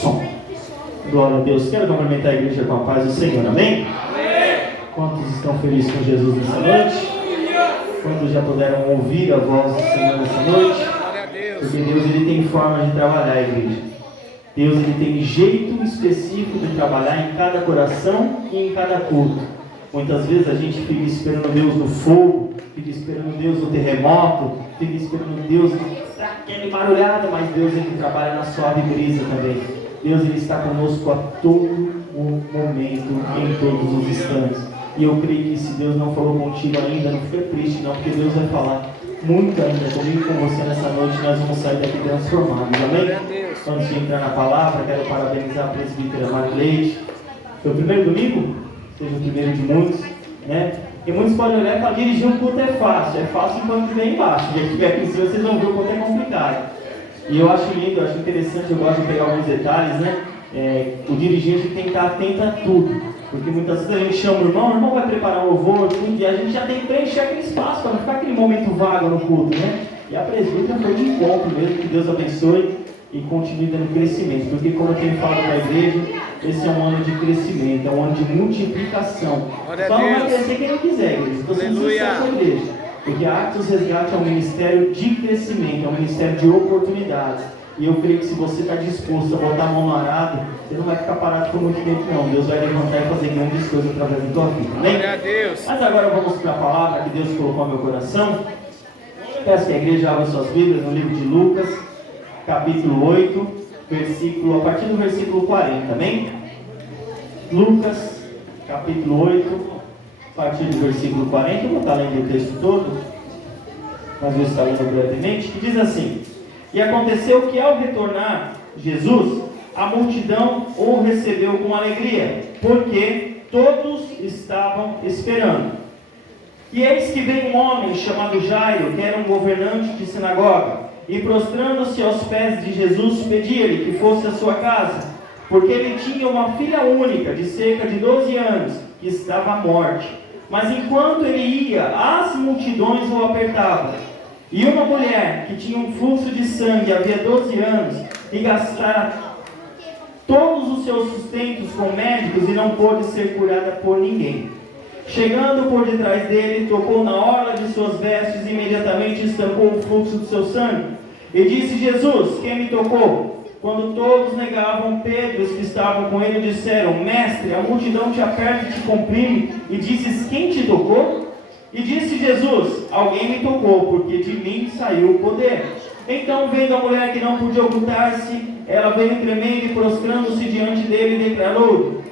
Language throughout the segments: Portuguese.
Som. Glória a Deus. Quero cumprimentar a igreja com a paz do Senhor. Amém? Quantos estão felizes com Jesus nessa noite? Quantos já puderam ouvir a voz do Senhor nessa noite? Porque Deus ele tem forma de trabalhar a igreja. Deus ele tem jeito específico de trabalhar em cada coração e em cada culto. Muitas vezes a gente fica esperando Deus no fogo, fica esperando Deus no terremoto, fica esperando Deus naquele barulhado, mas Deus ele trabalha na suave brisa também. Deus ele está conosco a todo o momento, em todos os instantes. E eu creio que se Deus não falou contigo ainda, não fica triste não, porque Deus vai falar muito ainda comigo e com você nessa noite. Nós vamos sair daqui transformados, amém? Antes de entrar na palavra, quero parabenizar a presbítera Marleide. Foi o primeiro domingo? Seja o primeiro de muitos, né? E muitos podem olhar e falar, dirigir um culto é fácil enquanto estiver embaixo. Se estiver aqui em cima, vocês vão ver o quanto é complicado. E eu acho lindo, eu acho interessante, eu gosto de pegar alguns detalhes, né? O dirigente tem que estar atento a tudo. Porque muitas vezes a gente chama o irmão vai preparar o louvor, tudo, e a gente já tem que preencher aquele espaço para não ficar aquele momento vago no culto, né? E a presbítera foi de encontro mesmo, que Deus abençoe e continue dando crescimento. Porque como eu tenho falado para a igreja, esse é um ano de crescimento, é um ano de multiplicação. Só não vai crescer quem não quiser, igreja. Estou sendo sincero com a igreja. Porque a Actos Resgate é um ministério de crescimento, é um ministério de oportunidades. E eu creio que se você está disposto a botar a mão no arado, você não vai ficar parado por muito tempo não. Deus vai levantar e fazer grandes coisas através da tua vida. Amém? Glória a Deus. Mas agora vamos para a palavra que Deus colocou no meu coração. Peço que a igreja abra suas Bíblias no livro de Lucas, capítulo 8, a partir do versículo 40, amém? Lucas, capítulo 8, a partir do versículo 40, eu vou estar lendo o texto todo, mas eu estou lendo brevemente, que diz assim: E aconteceu que ao retornar Jesus, a multidão o recebeu com alegria, porque todos estavam esperando. E eis que veio um homem chamado Jairo, que era um governante de sinagoga, e prostrando-se aos pés de Jesus, pedia-lhe que fosse à sua casa, porque ele tinha uma filha única, de cerca de 12 anos, que estava à morte. Mas enquanto ele ia, as multidões o apertavam. E uma mulher que tinha um fluxo de sangue havia 12 anos, e gastara todos os seus sustentos com médicos, e não pôde ser curada por ninguém. Chegando por detrás dele, tocou na orla de suas vestes, e imediatamente estancou o fluxo do seu sangue. E disse: Jesus, quem me tocou? Quando todos negavam, Pedro, os que estavam com ele, disseram: Mestre, a multidão te aperta e te comprime, e dizes: quem te tocou? E disse Jesus: alguém me tocou, porque de mim saiu o poder. Então, vendo a mulher que não podia ocultar-se, ela veio tremendo e prostrando-se diante dele, declarou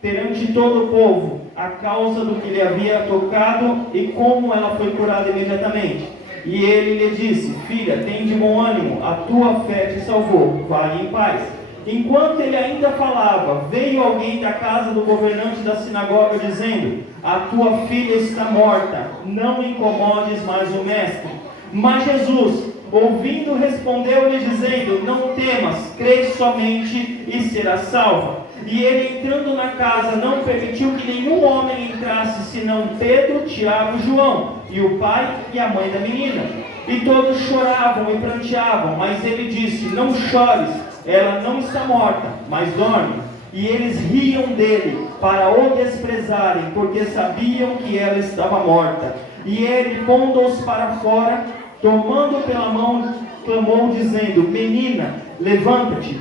perante todo o povo a causa do que lhe havia tocado e como ela foi curada imediatamente. E ele lhe disse: filha, tem de bom ânimo, a tua fé te salvou, vai em paz. Enquanto ele ainda falava, veio alguém da casa do governante da sinagoga, dizendo: a tua filha está morta, não incomodes mais o mestre. Mas Jesus, ouvindo, respondeu-lhe dizendo: não temas, crê somente e serás salva. E ele, entrando na casa, não permitiu que nenhum homem entrasse, senão Pedro, Tiago e João, e o pai e a mãe da menina. E todos choravam e pranteavam, mas ele disse: não chores, ela não está morta, mas dorme. E eles riam dele, para o desprezarem, porque sabiam que ela estava morta. E ele, pondo-os para fora, tomando pela mão, clamou dizendo: menina, levanta-te.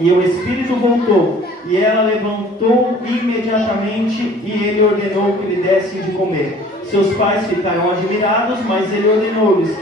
E o espírito voltou, e ela levantou imediatamente, e ele ordenou que lhe dessem de comer. Seus pais ficaram admirados, mas ele ordenou-lhes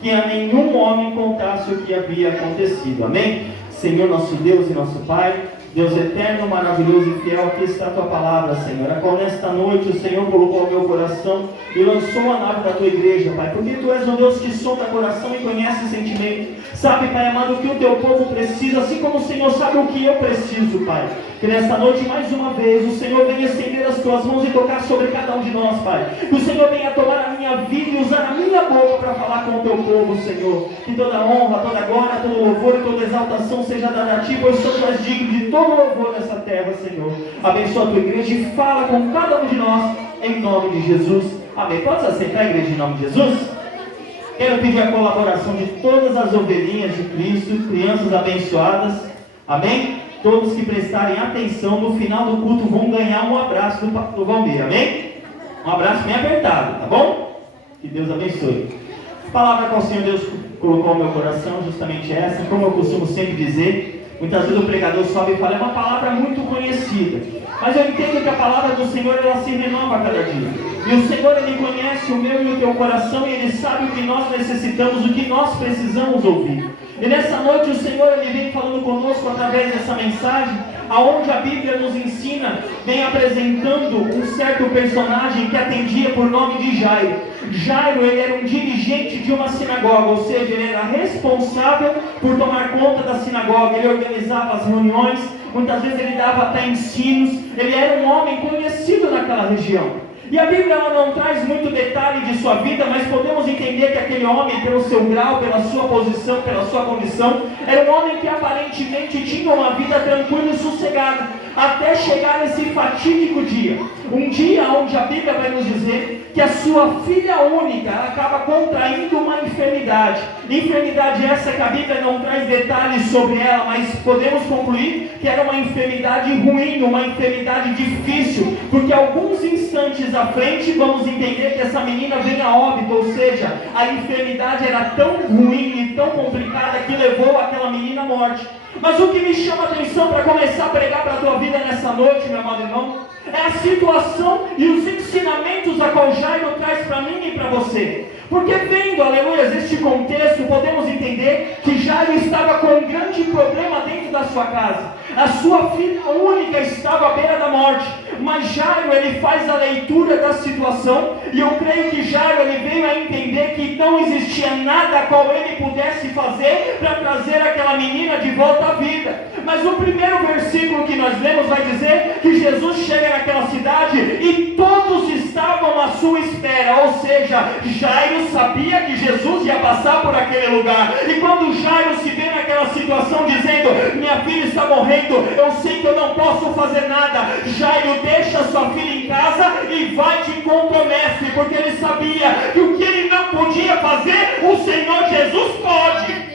que a nenhum homem contasse o que havia acontecido. Amém? Senhor nosso Deus e nosso Pai, Deus eterno, maravilhoso e fiel, aqui está a tua palavra, Senhor, a qual nesta noite o Senhor colocou ao meu coração e lançou a nave da tua igreja, Pai, porque tu és um Deus que sonda coração e conhece sentimento, sabe, Pai amado, o que o teu povo precisa, assim como o Senhor sabe o que eu preciso, Pai. Que nesta noite, mais uma vez, o Senhor venha estender as tuas mãos e tocar sobre cada um de nós, Pai. Que o Senhor venha tomar a minha vida e usar a minha boca para falar com o teu povo, Senhor. Que toda honra, toda glória, todo louvor e toda exaltação seja dada a ti, pois tu és digno de todo louvor nessa terra, Senhor. Abençoa a tua igreja e fala com cada um de nós, em nome de Jesus. Amém. Pode se assentar, igreja, em nome de Jesus? Quero pedir a colaboração de todas as ovelhinhas de Cristo, crianças abençoadas, amém? Todos que prestarem atenção, no final do culto vão ganhar um abraço do Valmir, amém? Um abraço bem apertado, tá bom? Que Deus abençoe. A palavra que o Senhor Deus colocou no meu coração, justamente essa, como eu costumo sempre dizer, muitas vezes o pregador sobe e fala, é uma palavra muito conhecida, mas eu entendo que a palavra do Senhor, ela se renova a cada dia, e o Senhor, Ele conhece o meu e o teu coração, e Ele sabe o que nós necessitamos, o que nós precisamos ouvir. E nessa noite o Senhor, Ele vem falando conosco através dessa mensagem, aonde a Bíblia nos ensina, vem apresentando um certo personagem que atendia por nome de Jairo. Jairo, ele era um dirigente de uma sinagoga, ou seja, ele era responsável por tomar conta da sinagoga, ele organizava as reuniões, muitas vezes ele dava até ensinos, ele era um homem conhecido naquela região. E a Bíblia ela não traz muito detalhe de sua vida, mas podemos entender que aquele homem, pelo seu grau, pela sua posição, pela sua condição, era um homem que aparentemente tinha uma vida tranquila e sossegada, até chegar esse fatídico dia. Um dia onde a Bíblia vai nos dizer que a sua filha única acaba contraindo uma enfermidade. Enfermidade essa que a Bíblia não traz detalhes sobre ela, mas podemos concluir que era uma enfermidade ruim, uma enfermidade difícil, porque alguns instantes à frente vamos entender que essa menina vem a óbito, ou seja, a enfermidade era tão ruim e tão complicada que levou aquela menina à morte. Mas o que me chama a atenção para começar a pregar para a tua vida nessa noite, meu amado irmão, é a situação e os ensinamentos a qual Jairo traz para mim e para você. Porque vendo, aleluia, este contexto, podemos entender que Jairo estava com um grande problema dentro da sua casa. A sua filha única estava à beira da morte. Mas Jairo, ele faz a leitura da situação, e eu creio que Jairo, ele veio a entender que não existia nada qual ele pudesse fazer para trazer aquela menina de volta à vida. Mas o primeiro versículo que nós lemos vai dizer que Jesus chega naquela cidade e todos estavam à sua espera, ou seja, Jairo sabia que Jesus ia passar por aquele lugar, e quando Jairo se vê naquela situação dizendo, minha filha está morrendo, eu sei que eu não posso fazer nada, Jairo deixa sua filha em casa e vai de encontro ao mestre, porque ele sabia que o que ele não podia fazer, o Senhor Jesus pode.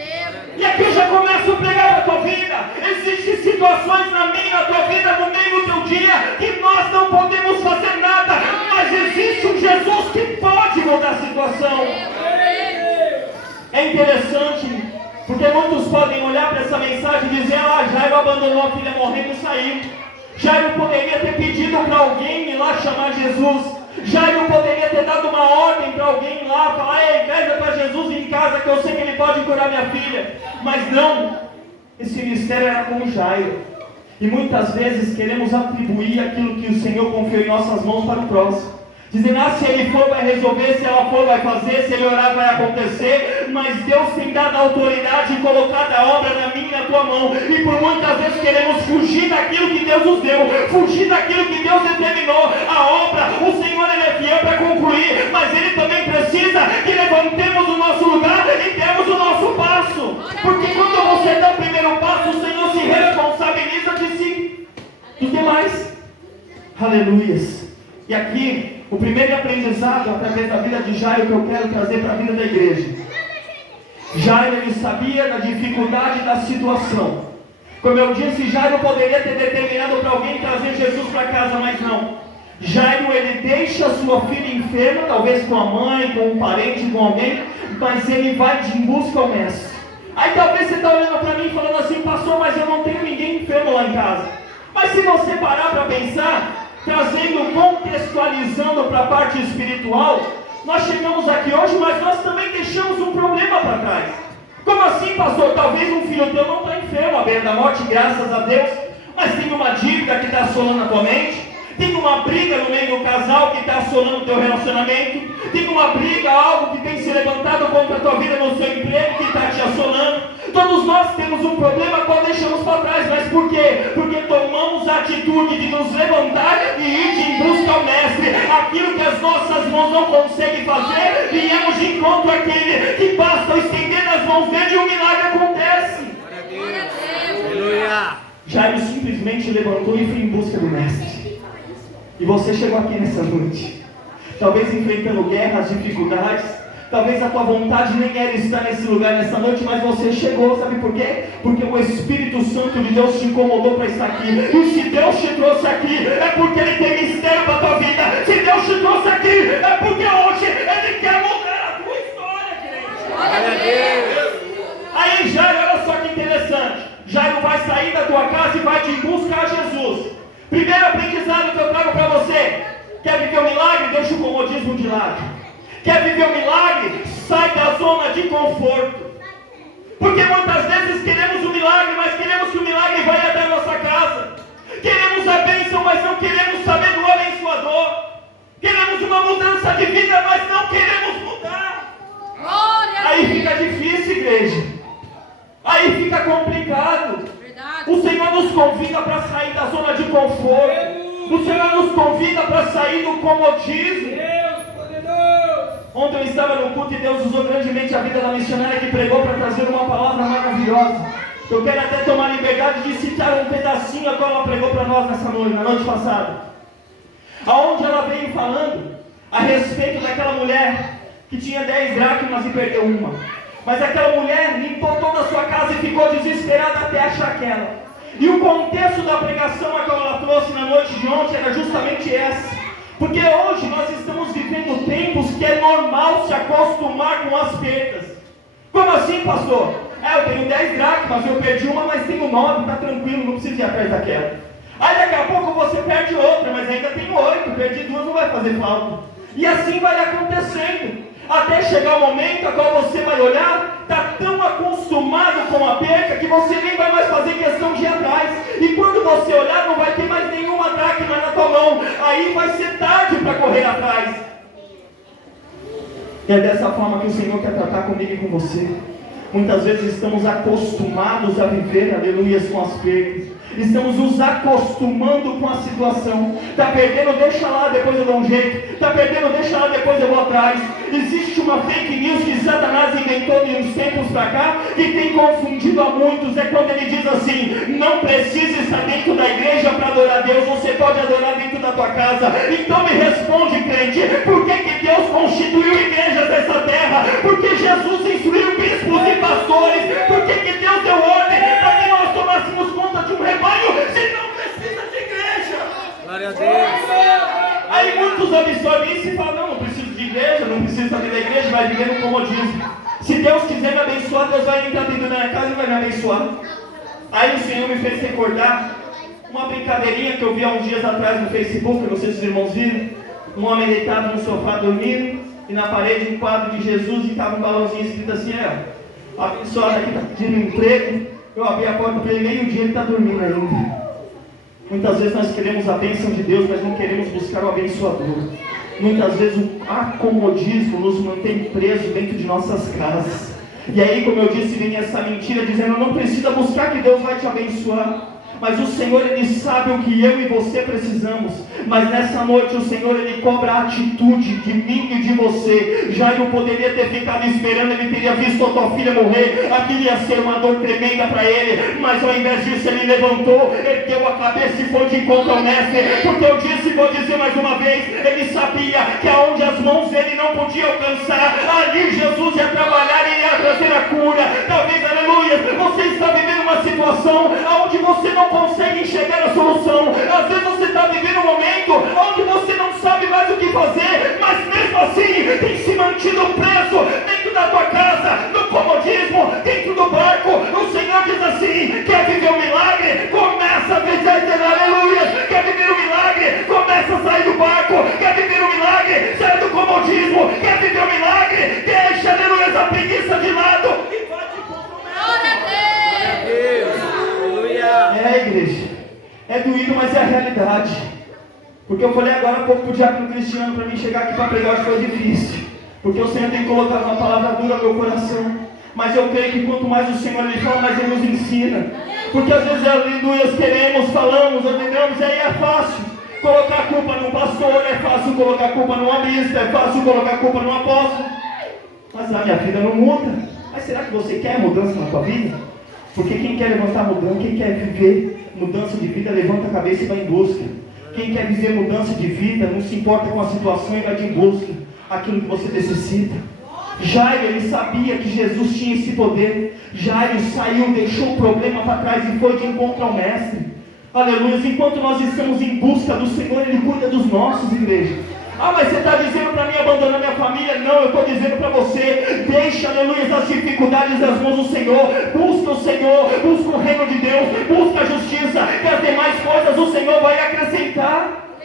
E aqui eu já começo a pregar na tua vida. Existem situações na minha e na tua vida, no meio do teu dia, que nós não podemos fazer nada, mas existe um Jesus que pode mudar a situação. É interessante, porque muitos podem olhar para essa mensagem e dizer, Jairo abandonou a filha morrendo e saiu. Jairo poderia ter pedido para alguém ir lá chamar Jesus. Jairo poderia ter dado uma ordem para alguém ir lá, falar, ei, pede para Jesus em casa que eu sei que ele pode curar minha filha. Mas não, esse mistério era com Jairo. E muitas vezes queremos atribuir aquilo que o Senhor confiou em nossas mãos para o próximo. Dizendo, se ele for vai resolver, se ela for vai fazer, se ele orar vai acontecer. Mas Deus tem dado a autoridade e colocado a obra na minha e na tua mão. E por muitas vezes queremos fugir daquilo que Deus nos deu, fugir daquilo que Deus determinou. A obra, o Senhor ele é fiel para concluir, mas Ele também precisa que levantemos o nosso lugar e demos o nosso passo. Porque quando você dá o primeiro passo, o Senhor se responsabiliza de si, dos demais. Aleluias. E aqui, o primeiro aprendizado através da vida de Jairo que eu quero trazer para a vida da igreja. Jairo, ele sabia da dificuldade da situação. Como eu disse, Jairo poderia ter determinado para alguém trazer Jesus para casa, mas não. Jairo, ele deixa a sua filha enferma, talvez com a mãe, com um parente, com alguém, mas ele vai em busca ao mestre. Aí talvez você está olhando para mim falando assim, pastor, mas eu não tenho ninguém enfermo lá em casa. Mas se você parar para pensar, trazendo, contextualizando para a parte espiritual, nós chegamos aqui hoje, mas nós também deixamos um problema para trás. Como assim, pastor? Talvez um filho teu não está enfermo à beira da morte, graças a Deus, mas tem uma dívida que está assolando a tua mente, tem uma briga no meio do casal que está assolando o teu relacionamento, tem uma briga, algo que tem se levantado contra a tua vida no seu emprego que está te assolando. Todos nós temos um problema qual deixamos para trás, mas por quê? Porque tomamos a atitude de nos levantar e ir em busca ao mestre. Aquilo que as nossas mãos não conseguem fazer, viemos de encontro àquele que basta estender nas mãos dele e o milagre acontece. Aleluia. Jairo simplesmente levantou e foi em busca do mestre. E você chegou aqui nessa noite, talvez enfrentando guerras, dificuldades, Talvez a tua vontade nem era estar nesse lugar nessa noite, mas você chegou, sabe por quê? Porque o Espírito Santo de Deus te incomodou para estar aqui. E se Deus te trouxe aqui, é porque Ele tem mistério para a tua vida. Se Deus te trouxe aqui, é porque hoje Ele quer mudar a tua história, querido. Glória a Deus. Aí Jairo, olha só que interessante. Jairo vai sair da tua casa e vai te buscar Jesus. Primeiro aprendizado que eu trago para você: quer viver o milagre? Deixa o comodismo de lado. Quer viver o milagre? Sai da zona de conforto. Porque muitas vezes queremos o milagre, mas queremos que o milagre vá até a nossa casa. Queremos a bênção, mas não queremos saber do abençoador. Queremos uma mudança de vida, mas não queremos mudar. Aí fica difícil, igreja. Aí fica complicado. O Senhor nos convida para sair da zona de conforto. O Senhor nos convida para sair do comodismo. Ontem eu estava no culto e Deus usou grandemente a vida da missionária que pregou para trazer uma palavra maravilhosa. Eu quero até tomar liberdade de citar um pedacinho a qual ela pregou para nós nessa noite, na noite passada. Aonde ela veio falando a respeito daquela mulher que tinha 10 dracmas e perdeu uma. Mas aquela mulher limpou toda a sua casa e ficou desesperada até achar aquela. E o contexto da pregação a qual ela trouxe na noite de ontem era justamente essa. Porque hoje nós estamos vivendo tempos que é normal se acostumar com as perdas. Como assim, pastor? Eu tenho 10 dracmas, eu perdi uma, mas tenho 9, está tranquilo, não preciso ir atrás daquela. Aí daqui a pouco você perde outra, mas ainda tem 8, perdi 2, não vai fazer falta. E assim vai acontecendo, até chegar o momento a qual você vai olhar, está tão acostumado com a perca que você nem vai mais fazer questão de ir atrás. E quando você olhar, não vai ter mais nenhuma dracma na tua mão. Aí vai ser tarde para correr atrás. E é dessa forma que o Senhor quer tratar comigo e com você. Muitas vezes estamos acostumados a viver, aleluias, com as perdas. Estamos nos acostumando com a situação. Está perdendo, deixa lá, depois eu dou um jeito. Está perdendo, deixa lá, depois eu vou atrás. Existe uma fake news que Satanás inventou de uns tempos para cá e tem confundido a muitos. É quando ele diz assim: não precisa estar dentro da igreja para adorar a Deus, você pode adorar dentro da tua casa. Então me responde, crente, por que Deus constituiu igrejas nessa terra? Porque Jesus instruiu bispos e pastores. Por que Deus deu ordem para que nós tomássemos conta de um rebanho se não precisa de igreja? Glória a Deus. Aí muitos absorvem isso e falam: não preciso de igreja, não preciso estar dentro da igreja, vai viver no comodismo. Se Deus quiser me abençoar, Deus vai entrar dentro da minha casa e vai me abençoar. Aí o Senhor me fez recordar uma brincadeirinha que eu vi há uns dias atrás no Facebook, não sei se os irmãos viram. Um homem deitado no sofá dormindo, e na parede um quadro de Jesus, e estava um balãozinho escrito assim: abençoado aqui, está pedindo emprego. Eu abri a porta para ele, meio-dia ele está dormindo ainda. Muitas vezes nós queremos a bênção de Deus, mas não queremos buscar o abençoador. Muitas vezes o acomodismo nos mantém presos dentro de nossas casas. E aí, como eu disse, vem essa mentira dizendo: não precisa buscar que Deus vai te abençoar. Mas o Senhor, Ele sabe o que eu e você precisamos. Mas nessa noite o Senhor, Ele cobra a atitude de mim e de você. Jairo poderia ter ficado esperando, ele teria visto a tua filha morrer, aquilo ia ser uma dor tremenda para ele. Mas ao invés disso ele levantou, ergueu a cabeça e foi de encontro ao mestre. Porque eu disse e vou dizer mais uma vez, ele sabia que aonde as mãos dele não podiam alcançar, ali Jesus ia trabalhar e ia trazer a cura. Talvez, aleluia, você está vivendo uma situação onde você não consegue enxergar a solução. Às vezes você está vivendo um momento onde você não sabe mais o que fazer, mas mesmo assim tem se mantido preso dentro da tua casa, no comodismo, dentro do barco. O Senhor diz assim: quer viver um milagre? Começa a viver, aleluia. Quer viver um milagre? Começa a sair do barco. Quer viver um milagre? Sai do comodismo. Quer viver um milagre? Deixa, aleluia, a preguiça de lado e vai te comprometer. Igreja, é doído, mas é a realidade. Porque eu falei agora há pouco para o diácono Cristiano, para mim chegar aqui para pregar hoje foi difícil, porque o Senhor tem colocado uma palavra dura no meu coração. Mas eu creio que quanto mais o Senhor Ele fala, mais Ele nos ensina. Porque às vezes, aleluia, queremos, falamos, ordenamos, e aí é fácil colocar a culpa no pastor, é fácil colocar a culpa no bispo, é fácil colocar a culpa no apóstolo. Mas a minha vida não muda. Mas será que você quer mudança na tua vida? Porque quem quer levantar mudança, quem quer viver mudança de vida, levanta a cabeça e vai em busca. Quem quer viver mudança de vida, não se importa com a situação e vai de busca aquilo que você necessita. Jairo, ele sabia que Jesus tinha esse poder. Jairo saiu, deixou o problema para trás e foi de encontro ao Mestre. Aleluia. Enquanto nós estamos em busca do Senhor, Ele cuida dos nossos, igreja. Ah, mas você está dizendo para mim abandonar minha família? Não, eu estou dizendo para você, deixa, aleluia, as dificuldades nas mãos do Senhor. Busca o Senhor, busca o reino de Deus, busca a justiça, que as demais coisas o Senhor vai acrescentar.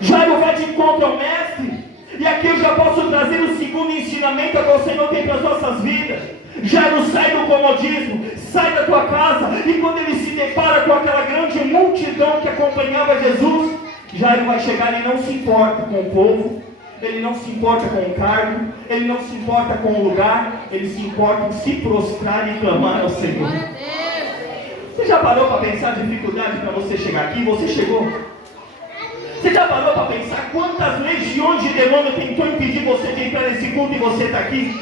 Jairo vai de encontro ao Mestre. E aqui eu já posso trazer o segundo ensinamento que o Senhor tem para as nossas vidas. Jairo sai do comodismo, sai da tua casa, e quando ele se depara com aquela grande multidão que acompanhava Jesus, Jairo vai chegar e não se importa com o povo, ele não se importa com o cargo, ele não se importa com o lugar, ele se importa em se prostrar e clamar ao Senhor. Você já parou para pensar a dificuldade para você chegar aqui? Você chegou? Você já parou para pensar quantas legiões de demônio tentou impedir você de entrar nesse culto e você está aqui?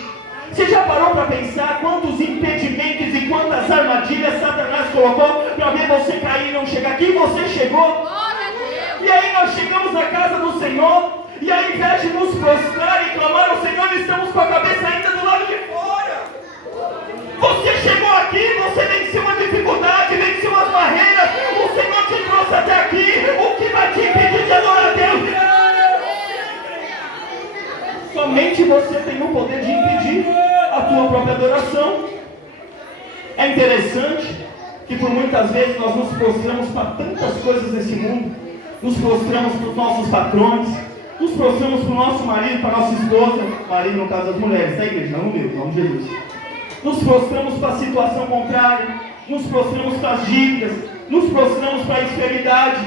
Você já parou para pensar quantos impedimentos e quantas armadilhas Satanás colocou para ver você cair e não chegar aqui? Você chegou. E aí nós chegamos na casa do Senhor, e ao invés de nos prostrar e clamar ao Senhor, estamos com a cabeça ainda do lado de fora. Você chegou aqui, você venceu uma dificuldade, venceu as barreiras, o Senhor te trouxe até aqui. O que vai te impedir de adorar a Deus? Somente você tem o poder de impedir a tua própria adoração. É interessante que por muitas vezes nós nos prostramos para tantas coisas nesse mundo. Nos prostramos para os nossos patrões, nos prostramos para o nosso marido, para a nossa esposa, marido no caso das mulheres, da igreja, não o meu, em nome de Jesus. Nos prostramos para a situação contrária, nos prostramos para as dívidas, nos prostramos para a enfermidade.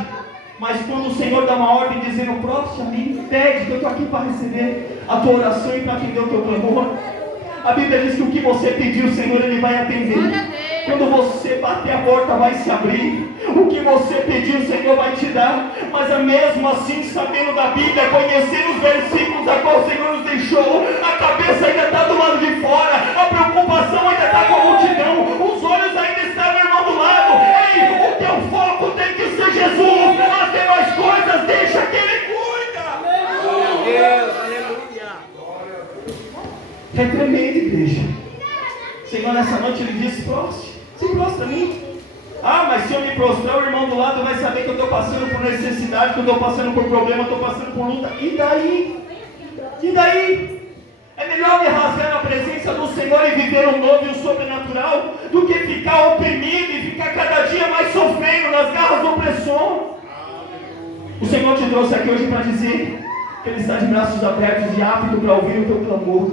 Mas quando o Senhor dá uma ordem dizendo, prostre a mim, pede, que eu estou aqui para receber a tua oração e para atender o teu clamor. A Bíblia diz que o que você pedir, o Senhor Ele vai atender. Quando você bater, a porta vai se abrir. O que você pedir, o Senhor vai te dar. Mas é mesmo assim, sabendo da Bíblia, conhecendo os versículos a qual o Senhor nos deixou, a cabeça ainda está do lado de fora, a preocupação ainda está com a multidão, os olhos ainda estão no irmão do lado. Ei, o teu foco tem que ser Jesus. As demais coisas, deixa que Ele cuida. Glória a Deus, aleluia. É tremendo, igreja. O Senhor nessa noite Ele diz, se prostra a mim. Ah, mas se eu me prostrar, o irmão do lado vai saber que eu estou passando por necessidade, que eu estou passando por problema, estou passando por luta. E daí? E daí? É melhor me rasgar na presença do Senhor e viver o novo e o sobrenatural, do que ficar oprimido e ficar cada dia mais sofrendo nas garras do opressor. O Senhor te trouxe aqui hoje para dizer que Ele está de braços abertos e apto para ouvir o teu clamor.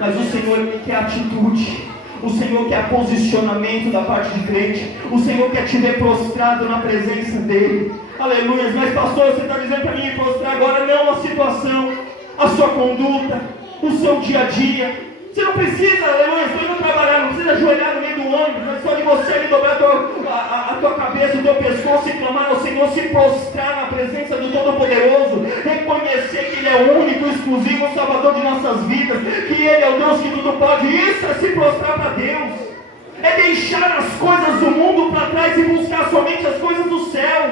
Mas o Senhor Ele quer atitude. O Senhor quer posicionamento da parte de crente. O Senhor quer te ver prostrado na presença dEle. Aleluia. Mas pastor, você está dizendo para mim prostrar agora? Não, a situação, a sua conduta, o seu dia a dia. Você não precisa, aleluia, estou indo trabalhar, não precisa ajoelhar no meio do ônibus. É só de você ali dobrar a tua cabeça, o teu pescoço e clamar ao Senhor, se prostrar na presença do Todo-Poderoso, reconhecer que Ele é o único, exclusivo Salvador de nossas vidas, que Ele é o Deus que tudo pode. Isso é se prostrar para Deus, é deixar as coisas do mundo para trás e buscar somente as coisas do céu.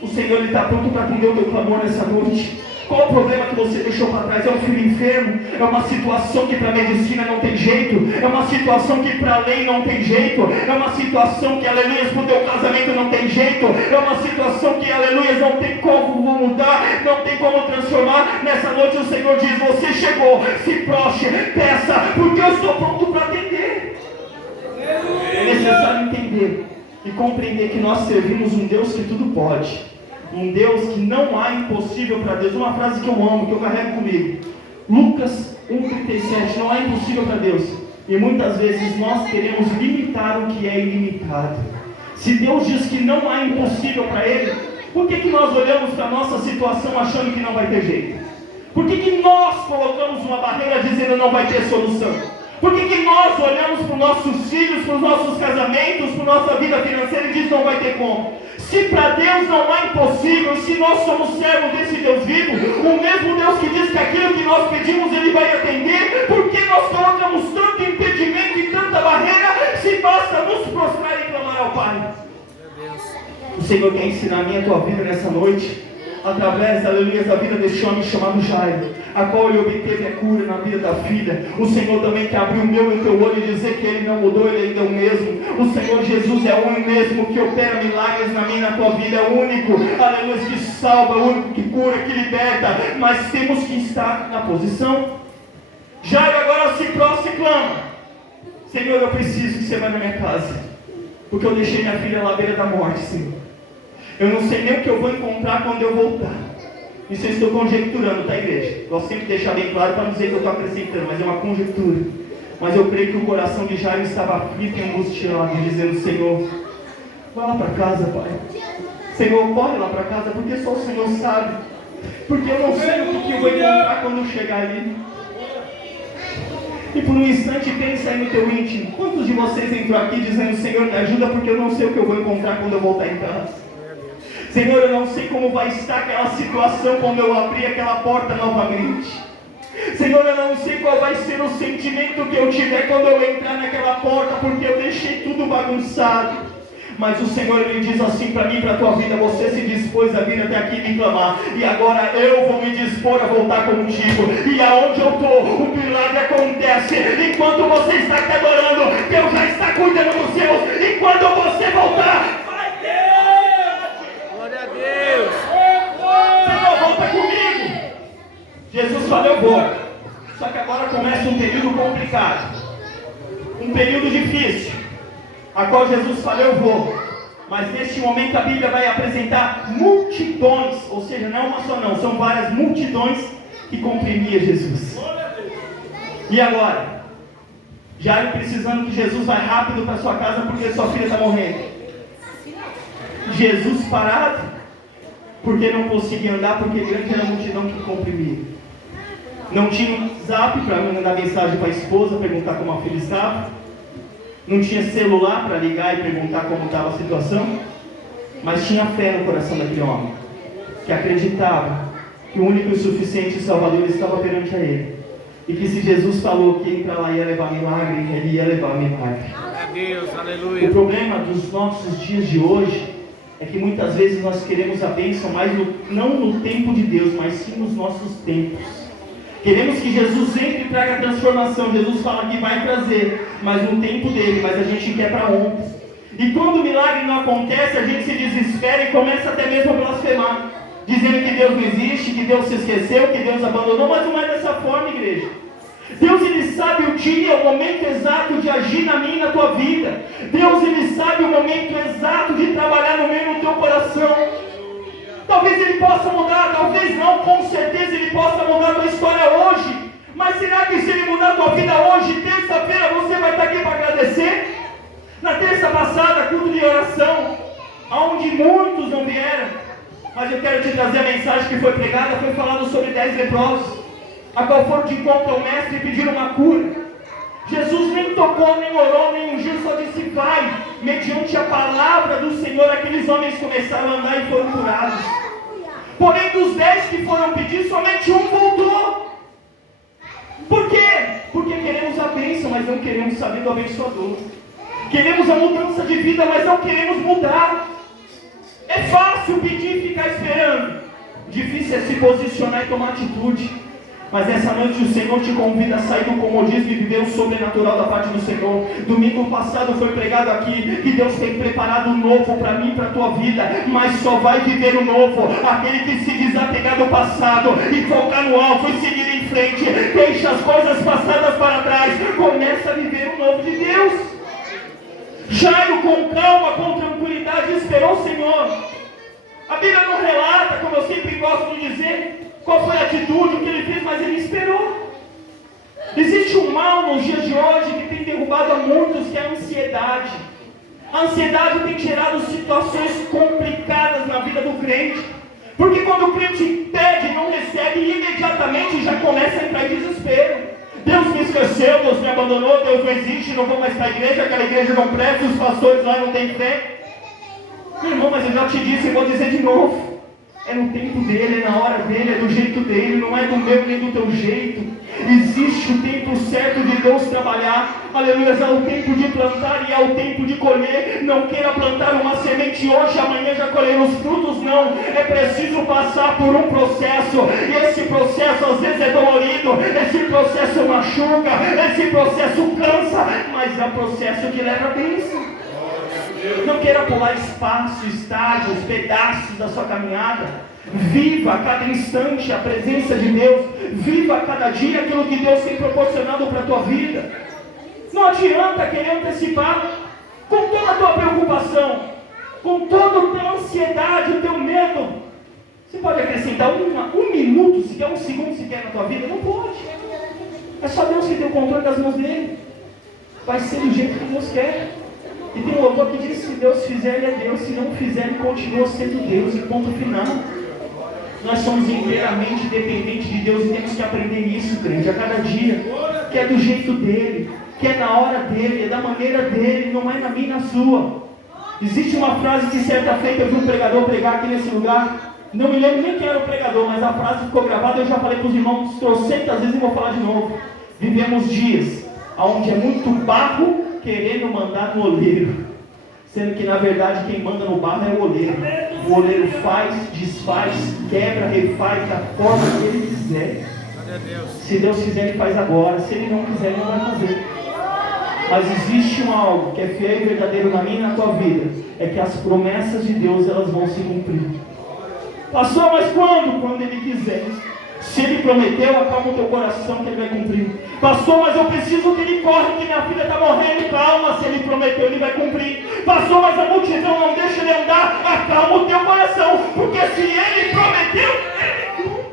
O Senhor Ele está pronto para atender o teu clamor nessa noite. Qual o problema que você deixou para trás? É um filho enfermo? É uma situação que para a medicina não tem jeito? É uma situação que para a lei não tem jeito? É uma situação que, aleluia, para o teu casamento não tem jeito? É uma situação que, aleluia, não tem como mudar, não tem como transformar? Nessa noite o Senhor diz, você chegou, se prostre, peça, porque eu estou pronto para atender. É necessário entender e compreender que nós servimos um Deus que tudo pode. Um Deus que não há impossível para Deus. Uma frase que eu amo, que eu carrego comigo. Lucas 1,37. Não há impossível para Deus. E muitas vezes nós queremos limitar o que é ilimitado. Se Deus diz que não há impossível para Ele, por que nós olhamos para a nossa situação achando que não vai ter jeito? Por que nós colocamos uma barreira dizendo não vai ter solução? Por que nós olhamos para os nossos filhos, para os nossos casamentos, para a nossa vida financeira e diz não vai ter como? Se para Deus não há impossível, se nós somos servos desse Deus vivo, o mesmo Deus que diz que aquilo que nós pedimos Ele vai atender, por que nós colocamos tanto impedimento e tanta barreira, se basta nos prostrar e clamar ao Pai? O Senhor quer ensinar a minha e a tua vida nessa noite através, aleluia, da vida deste homem chamado Jairo, a qual ele obteve a cura na vida da filha. O Senhor também quer abrir o meu e o teu olho e dizer que ele não mudou, ele ainda é o mesmo. O Senhor Jesus é o mesmo que opera milagres na minha e na tua vida, é o único, aleluia, que salva, o único que cura, que liberta, mas temos que estar na posição. Jairo agora se prostra e clama: Senhor, eu preciso que você vá na minha casa, porque eu deixei minha filha lá à beira da morte, Senhor. Eu não sei nem o que eu vou encontrar quando eu voltar. Isso eu estou conjecturando, tá, igreja? Gosto sempre de deixar bem claro para não dizer que eu estou acrescentando, mas é uma conjectura. Mas eu creio que o coração de Jairo estava aflito e angustiado, dizendo: Senhor, vá lá para casa, Pai. Senhor, corre lá para casa, porque só o Senhor sabe. Porque eu não sei o que eu vou encontrar quando eu chegar ali. E por um instante pensa aí no teu íntimo: quantos de vocês entram aqui dizendo: Senhor, me ajuda, porque eu não sei o que eu vou encontrar quando eu voltar em casa. Senhor, eu não sei como vai estar aquela situação quando eu abrir aquela porta novamente. Senhor, eu não sei qual vai ser o sentimento que eu tiver quando eu entrar naquela porta, porque eu deixei tudo bagunçado. Mas o Senhor, Ele diz assim para mim, para a tua vida: você se dispôs a vir até aqui me clamar, e agora eu vou me dispor a voltar contigo. E aonde eu estou, o milagre acontece. Enquanto você está aqui adorando, Deus já está cuidando dos seus. E quando você voltar, vai Deus! Glória a Deus! Senhor, volta comigo. Jesus falou: eu vou. Só que agora começa um período complicado, um período difícil, a qual Jesus falou: eu vou. Mas neste momento a Bíblia vai apresentar multidões, ou seja, não uma só não, são várias multidões que comprimiam Jesus. E agora? Jairo precisando que Jesus vá rápido para sua casa porque sua filha está morrendo. Jesus parado, porque não conseguia andar, porque grande era a multidão que comprimia. Não tinha um zap para mandar mensagem para a esposa, perguntar como a filha estava. Não tinha celular para ligar e perguntar como estava a situação. Mas tinha fé no coração daquele homem, que acreditava que o único e suficiente Salvador estava perante a ele. E que se Jesus falou que entrar lá ia levar milagre, ele ia levar milagre. Deus, aleluia. O problema dos nossos dias de hoje é que muitas vezes nós queremos a bênção, mas não no tempo de Deus, mas sim nos nossos tempos. Queremos que Jesus entre e traga transformação. Jesus fala que vai trazer, mas no tempo dele, mas a gente quer para ontem. E quando o milagre não acontece, a gente se desespera e começa até mesmo a blasfemar, dizendo que Deus não existe, que Deus se esqueceu, que Deus abandonou. Mas não é dessa forma, igreja. Deus, Ele sabe o dia, o momento exato de agir na minha e na tua vida. Deus, Ele sabe o momento exato de trabalhar no meio do teu coração. Talvez Ele possa mudar, talvez não, com certeza Ele possa mudar a tua história hoje. Mas será que se Ele mudar a tua vida hoje, terça-feira, você vai estar aqui para agradecer? Na terça passada, culto de oração, onde muitos não vieram, mas eu quero te trazer a mensagem que foi pregada, foi falado sobre 10 leprosos, a qual foram de encontro ao mestre e pediram uma cura. Jesus nem tocou, nem orou, nem ungiu, só disse: vai. Mediante a palavra do Senhor, aqueles homens começaram a andar e foram curados. Porém, dos 10 que foram pedir, somente um voltou. Por quê? Porque queremos a bênção, mas não queremos saber do abençoador. Queremos a mudança de vida, mas não queremos mudar. É fácil pedir e ficar esperando. Difícil é se posicionar e tomar atitude. Mas nessa noite o Senhor te convida a sair do comodismo e viver o sobrenatural da parte do Senhor. Domingo passado foi pregado aqui que Deus tem preparado um novo para mim e para a tua vida. Mas só vai viver o novo aquele que se desapegar do passado e focar no alvo e seguir em frente. Deixa as coisas passadas para trás. Começa a viver o novo de Deus. Jairo, com calma, com tranquilidade, esperou o Senhor. A Bíblia não relata, como eu sempre gosto de dizer, qual foi a atitude, o que ele fez, mas ele esperou. Existe um mal nos dias de hoje que tem derrubado a muitos, que é a ansiedade. A ansiedade tem gerado situações complicadas na vida do crente. Porque quando o crente pede e não recebe, imediatamente já começa a entrar em desespero. Deus me esqueceu, Deus me abandonou, Deus não existe, não vou mais para a igreja, aquela igreja não presta, os pastores lá não têm fé. Meu irmão, mas eu já te disse e vou dizer de novo. É no tempo dele, é na hora dele, é do jeito dele, não é do meu nem do teu jeito. Existe o tempo certo de Deus trabalhar. Aleluia, é o tempo de plantar e é o tempo de colher. Não queira plantar uma semente hoje, amanhã já colher os frutos, não. É preciso passar por um processo, e esse processo às vezes é dolorido, esse processo machuca, esse processo cansa, mas é um processo que leva a bênção. Não queira pular espaço, estágios, pedaços da sua caminhada. Viva a cada instante a presença de Deus. Viva a cada dia aquilo que Deus tem proporcionado para a tua vida. Não adianta querer antecipar com toda a tua preocupação, com toda a tua ansiedade, o teu medo. Você pode acrescentar um minuto, se quer um segundo, se quer na tua vida? Não pode. É só Deus que tem o controle das mãos dele. Vai ser do jeito que Deus quer. E tem um louvor que diz: se Deus fizer, Ele é Deus. Se não fizer, Ele continua sendo Deus. E ponto final. Nós somos inteiramente dependentes de Deus e temos que aprender isso, crente, a cada dia. Que é do jeito dele, que é na hora dele, é da maneira dele, não é na minha e na sua. Existe uma frase que certa feita eu vi um pregador pregar aqui nesse lugar. Não me lembro nem quem era o pregador, mas a frase ficou gravada. Eu já falei para os irmãos trocentas vezes e vou falar de novo. Vivemos dias onde é muito barro querendo mandar no oleiro, sendo que na verdade quem manda no barro é o oleiro. O oleiro faz, desfaz, quebra, refaz da forma que ele quiser. Se Deus quiser, Ele faz agora. Se Ele não quiser, Ele não vai fazer. Mas existe algo que é fiel e verdadeiro na minha e na tua vida, é que as promessas de Deus, elas vão se cumprir. Pastor, mas quando? Quando Ele quiser. Se Ele prometeu, acalma o teu coração que Ele vai cumprir. Pastor, mas eu preciso que Ele corre, que minha filha está morrendo. Calma, se Ele prometeu, Ele vai cumprir. Pastor, mas a multidão não deixa Ele andar. Acalma o teu coração, porque se Ele prometeu, Ele cumpre.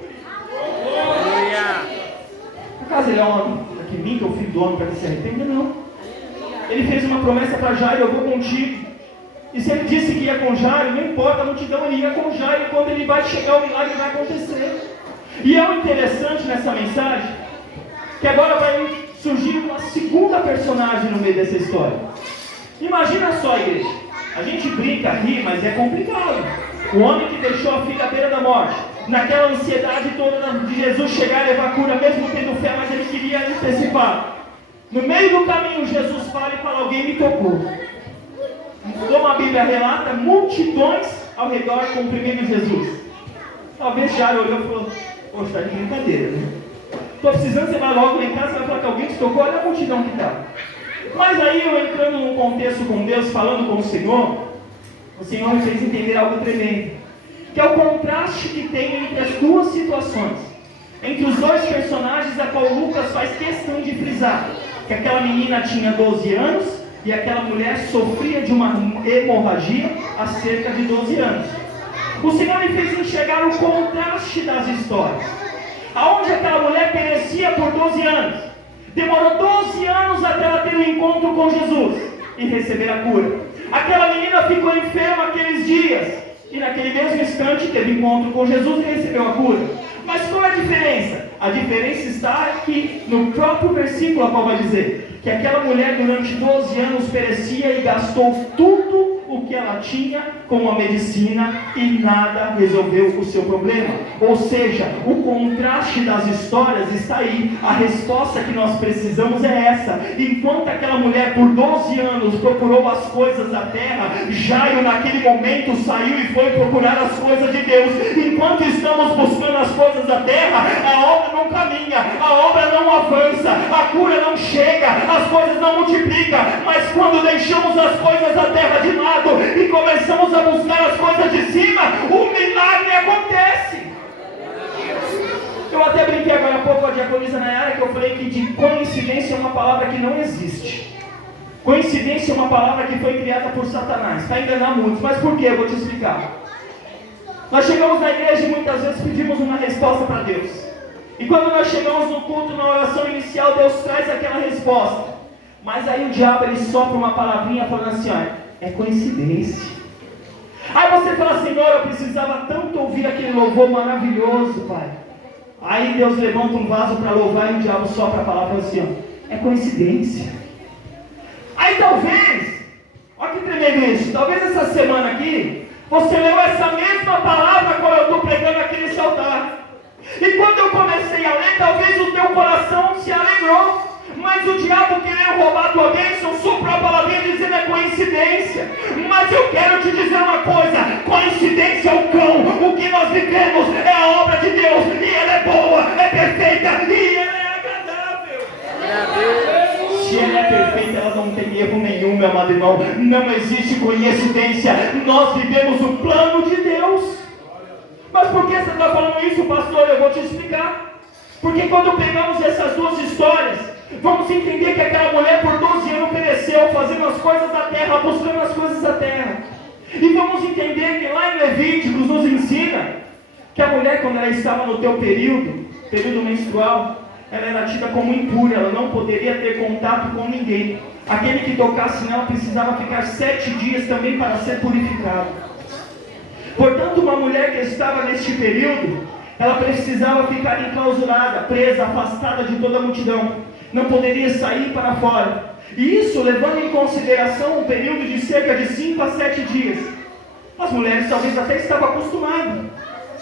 Acaso Ele é um homem que minta, o filho do homem para que se arrependa? Não. Ele fez uma promessa para Jairo: eu vou contigo. E se Ele disse que ia com Jairo, não importa a multidão, Ele ia com Jairo. E quando Ele vai chegar, o milagre vai acontecer. E é o interessante nessa mensagem, que agora vai surgir uma segunda personagem no meio dessa história. Imagina só, igreja, a gente brinca, ri, mas é complicado. O homem que deixou a filha à beira da morte, naquela ansiedade toda de Jesus chegar e levar cura, mesmo tendo fé, mas ele queria antecipar. No meio do caminho, Jesus fala e fala: alguém me tocou. Como a Bíblia relata, multidões ao redor comprimindo Jesus. Talvez Jairo olhou e falou: poxa, está de brincadeira, né? Estou precisando, você vai logo lá em casa, você vai falar que alguém te tocou, olha a multidão que está. Mas aí eu entrando num contexto com Deus, falando com o Senhor me fez entender algo tremendo, que é o contraste que tem entre as duas situações, entre os dois personagens, a qual Lucas faz questão de frisar, que aquela menina tinha 12 anos e aquela mulher sofria de uma hemorragia há cerca de 12 anos. O Senhor me fez enxergar o contraste das histórias. Aonde aquela mulher perecia por 12 anos, demorou 12 anos até ela ter um encontro com Jesus e receber a cura. Aquela menina ficou enferma aqueles dias e naquele mesmo instante teve encontro com Jesus e recebeu a cura. Mas qual é a diferença? A diferença está aqui no próprio versículo, a qual vai dizer que aquela mulher durante 12 anos perecia e gastou tudo o que ela tinha com a medicina e nada resolveu o seu problema. Ou seja, o contraste das histórias está aí. A resposta que nós precisamos é essa. Enquanto aquela mulher por 12 anos procurou as coisas da terra, Jairo naquele momento saiu e foi procurar as coisas de Deus. Enquanto estamos buscando as coisas da terra, a obra não caminha, a obra não avança, a cura não chega, as coisas não multiplicam. Mas quando deixamos as coisas da terra de lado e começamos a buscar as coisas de cima, o milagre acontece. Eu até brinquei agora há pouco com a diaconisa Nayara, que eu falei que de coincidência é uma palavra que não existe. Coincidência é uma palavra que foi criada por Satanás para enganar muitos. Mas por quê? Eu vou te explicar. Nós chegamos na igreja e muitas vezes pedimos uma resposta para Deus. E quando nós chegamos no culto, na oração inicial, Deus traz aquela resposta. Mas aí o diabo ele sopra uma palavrinha falando assim: olha, é coincidência. Aí você fala: Senhor, eu precisava tanto ouvir aquele louvor maravilhoso, Pai. Aí Deus levanta um vaso para louvar e o diabo sopra a palavra assim: ó, é coincidência. Aí talvez, olha que tremendo isso, talvez essa semana aqui você leu essa mesma palavra quando eu estou pregando aqui nesse altar. E quando eu comecei a ler, talvez o teu coração se alegrou. Mas o diabo querendo roubar a tua bênção, soprou a palavrinha dizendo é coincidência. Mas eu quero te dizer uma coisa: coincidência é o cão. O que nós vivemos é a obra de Deus, e ela é boa, é perfeita e ela é agradável. Se ela é perfeita, ela não tem erro nenhum, meu amado irmão. Não existe coincidência. Nós vivemos o plano de Deus. Mas por que você está falando isso, pastor? Eu vou te explicar. Porque quando pegamos essas duas histórias, vamos entender que aquela mulher por 12 anos pereceu fazendo as coisas da terra, buscando as coisas da terra. E vamos entender que lá em Levíticos nos ensina que a mulher, quando ela estava no teu período menstrual, ela era tida como impura, ela não poderia ter contato com ninguém. Aquele que tocasse nela precisava ficar 7 dias também para ser purificado. Portanto, uma mulher que estava neste período, ela precisava ficar enclausurada, presa, afastada de toda a multidão. Não poderia sair para fora. E isso levando em consideração um período de cerca de 5 a 7 dias. As mulheres talvez até estavam acostumadas.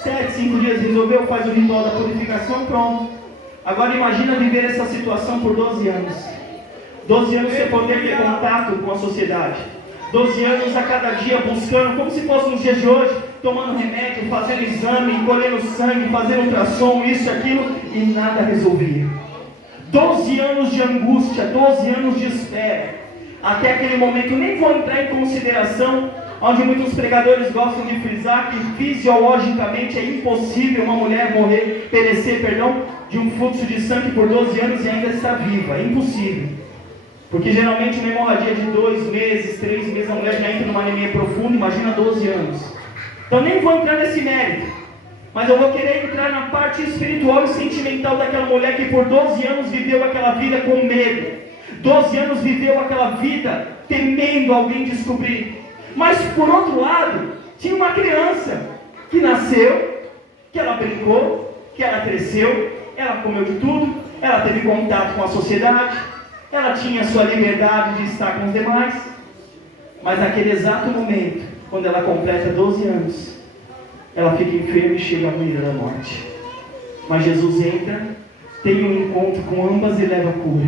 7, 5 dias resolveu, faz o ritual da purificação, pronto. Agora imagina viver essa situação por 12 anos. 12 anos sem poder ter contato com a sociedade. 12 anos a cada dia buscando, como se fosse nos dias de hoje, tomando remédio, fazendo exame, colhendo sangue, fazendo ultrassom, isso e aquilo, e nada resolvia. 12 anos de angústia, 12 anos de espera, até aquele momento. Nem vou entrar em consideração, onde muitos pregadores gostam de frisar que fisiologicamente é impossível uma mulher perecer de um fluxo de sangue por 12 anos e ainda estar viva, é impossível. Porque geralmente uma hemorragia de 2 meses, 3 meses, a mulher já entra numa anemia profunda, imagina 12 anos. Então nem vou entrar nesse mérito, mas eu vou querer entrar na parte espiritual e sentimental daquela mulher que por 12 anos viveu aquela vida com medo. 12 anos viveu aquela vida temendo alguém descobrir. Mas por outro lado, tinha uma criança que nasceu, que ela brincou, que ela cresceu, ela comeu de tudo, ela teve contato com a sociedade, ela tinha a sua liberdade de estar com os demais. Mas naquele exato momento, quando ela completa 12 anos, ela fica enferma e chega à beira da morte. Mas Jesus entra, tem um encontro com ambas e leva a cura.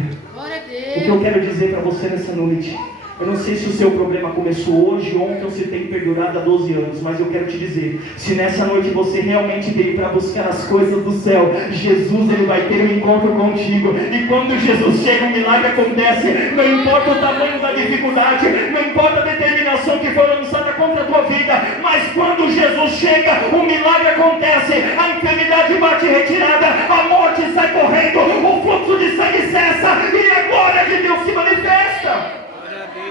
O que eu quero dizer para você nessa noite, eu não sei se o seu problema começou hoje, ontem ou se tem perdurado há 12 anos, mas eu quero te dizer, se nessa noite você realmente veio para buscar as coisas do céu, Jesus ele vai ter um encontro contigo. E quando Jesus chega, um milagre acontece. Não importa o tamanho da dificuldade, não importa a determinação que foi lançada contra a tua vida, mas quando Jesus chega, um milagre acontece. A enfermidade bate retirada, a morte sai correndo, o fluxo de sangue cessa e a glória de Deus se manifesta.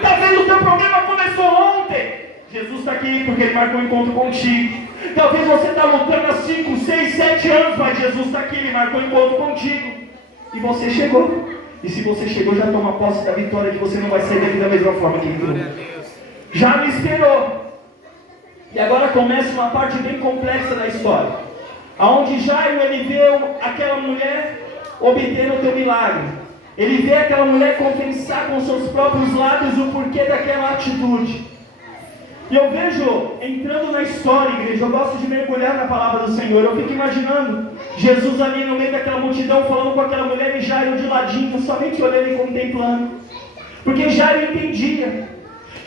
Talvez o teu problema começou ontem. Jesus está aqui porque Ele marcou um encontro contigo. Talvez você está lutando há 5, 6, 7 anos, mas Jesus está aqui, Ele marcou um encontro contigo. E você chegou. E se você chegou, já toma posse da vitória, que você não vai sair daqui da mesma forma que entrou. Já me esperou. E agora começa uma parte bem complexa da história, aonde Jairo ele viu aquela mulher obter o teu milagre. Ele vê aquela mulher confessar com seus próprios lábios o porquê daquela atitude. E eu vejo, entrando na história, igreja, eu gosto de mergulhar na palavra do Senhor. Eu fico imaginando Jesus ali no meio daquela multidão, falando com aquela mulher e Jairo de ladinho, somente olhando e contemplando. Porque Jairo entendia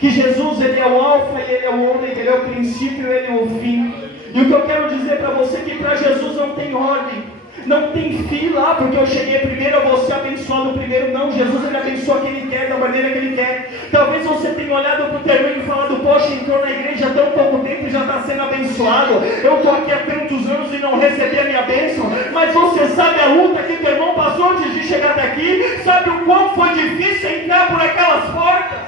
que Jesus ele é o alfa e ele é o ômega, ele é o princípio e ele é o fim. E o que eu quero dizer para você é que para Jesus não tem ordem. Não tem fila, porque eu cheguei primeiro, eu vou ser abençoado primeiro. Não, Jesus ele abençoa quem Ele quer, da maneira que Ele quer. Talvez você tenha olhado para o terreno e falado, poxa, entrou na igreja há tão pouco tempo e já está sendo abençoado. Eu estou aqui há tantos anos e não recebi a minha bênção. Mas você sabe a luta que teu irmão passou antes de chegar até aqui? Sabe o quão foi difícil entrar por aquelas portas?